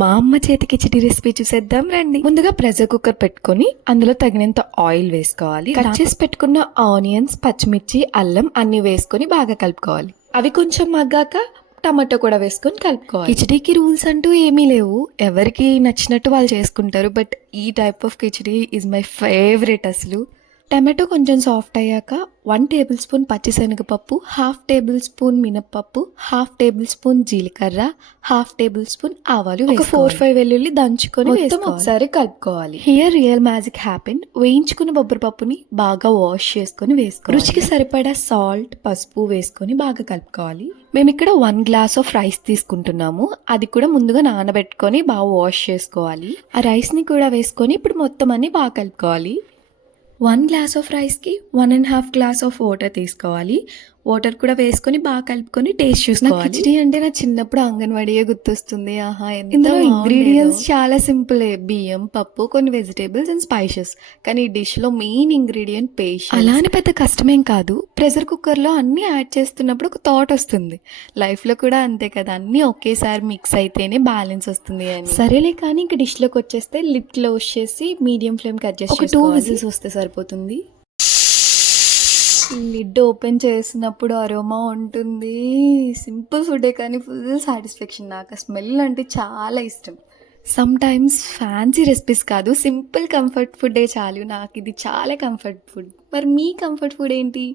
మా అమ్మ చేతి కిచిడి రెసిపీ చూసేద్దాం రండి. ముందుగా ప్రెషర్ కుక్కర్ పెట్టుకొని అందులో తగినంత ఆయిల్ వేసుకోవాలి. కట్ చేసి పెట్టుకున్న ఆనియన్స్, పచ్చిమిర్చి, అల్లం అన్ని వేసుకొని బాగా కలుపుకోవాలి. అవి కొంచెం మగ్గాక టమాటో కూడా వేసుకొని కలుపుకోవాలి. కిచిడీకి రూల్స్ అంటూ ఏమీ లేవు, ఎవరికి నచ్చినట్టు వాళ్ళు చేసుకుంటారు. బట్ ఈ type of khichdi is my favourite. అసలు టమాటో కొంచెం సాఫ్ట్ అయ్యాక 1 టేబుల్ స్పూన్ పచ్చిశనగపప్పు, 1/2 టేబుల్ స్పూన్ మినప్పప్పు, 1/2 టేబుల్ స్పూన్ జీలకర్ర, 1/2 టేబుల్ స్పూన్ ఆవాలు, ఒక 4-5 వెల్లుల్లి దంచుకొని మొత్తం ఒకసారి కలుపుకోవాలి. Here real magic happen. వేయించుకున్న బొబ్బరి పప్పుని బాగా వాష్ చేసుకొని వేసుకోవాలి. రుచికి సరిపడా సాల్ట్, పసుపు వేసుకొని బాగా కలుపుకోవాలి. మేము ఇక్కడ 1 గ్లాస్ ఆఫ్ రైస్ తీసుకుంటున్నాము. అది కూడా ముందుగా నానబెట్టుకొని బాగా వాష్ చేసుకోవాలి. ఆ రైస్ని కూడా వేసుకొని ఇప్పుడు మొత్తం అన్ని బాగా కలుపుకోవాలి. 1 గ్లాస్ ఆఫ్ రైస్కి 1.5 గ్లాస్ ఆఫ్ వాటర్ తీసుకోవాలి. వాటర్ కూడా వేసుకొని బాగా కలుపుకొని టేస్ట్ చూసుకోవాలి. కిచిడి అంటే నా చిన్నప్పుడు అంగన్వాడీయే గుర్తొస్తుంది. ఇందులో ఇంగ్రీడియంట్స్ చాలా సింపులే, బియ్యం, పప్పు, కొన్ని వెజిటేబుల్స్ అండ్ స్పైసెస్. కానీ ఈ డిష్లో మెయిన్ ఇంగ్రీడియంట్ పేషెన్స్. అలానే పెద్ద కష్టమేం కాదు. ప్రెషర్ కుక్కర్లో అన్నీ యాడ్ చేస్తున్నప్పుడు ఒక థాట్ వస్తుంది. లైఫ్లో కూడా అంతే కదా, అన్నీ ఒకేసారి మిక్స్ అయితేనే బ్యాలెన్స్ వస్తుంది అని. సరేలే కానీ ఇంక డిష్లోకి వచ్చేస్తే లిడ్ క్లోజ్ చేసి మీడియం ఫ్లేమ్కి అడ్జస్ట్ చేసి 2 విజిల్స్ వస్తే సరిపోతుంది. లిడ్ ఓపెన్ చేసినప్పుడు అరోమా ఉంటుంది. సింపుల్ ఫుడే కానీ ఫుల్ సాటిస్ఫాక్షన్. నాకు ఆ స్మెల్ అంటే చాలా ఇష్టం. సమ్ టైమ్స్ ఫ్యాన్సీ రెసిపీస్ కాదు, సింపుల్ కంఫర్ట్ ఫుడే చాలు. నాకు ఇది చాలా కంఫర్ట్ ఫుడ్. మరి మీ కంఫర్ట్ ఫుడ్ ఏంటి?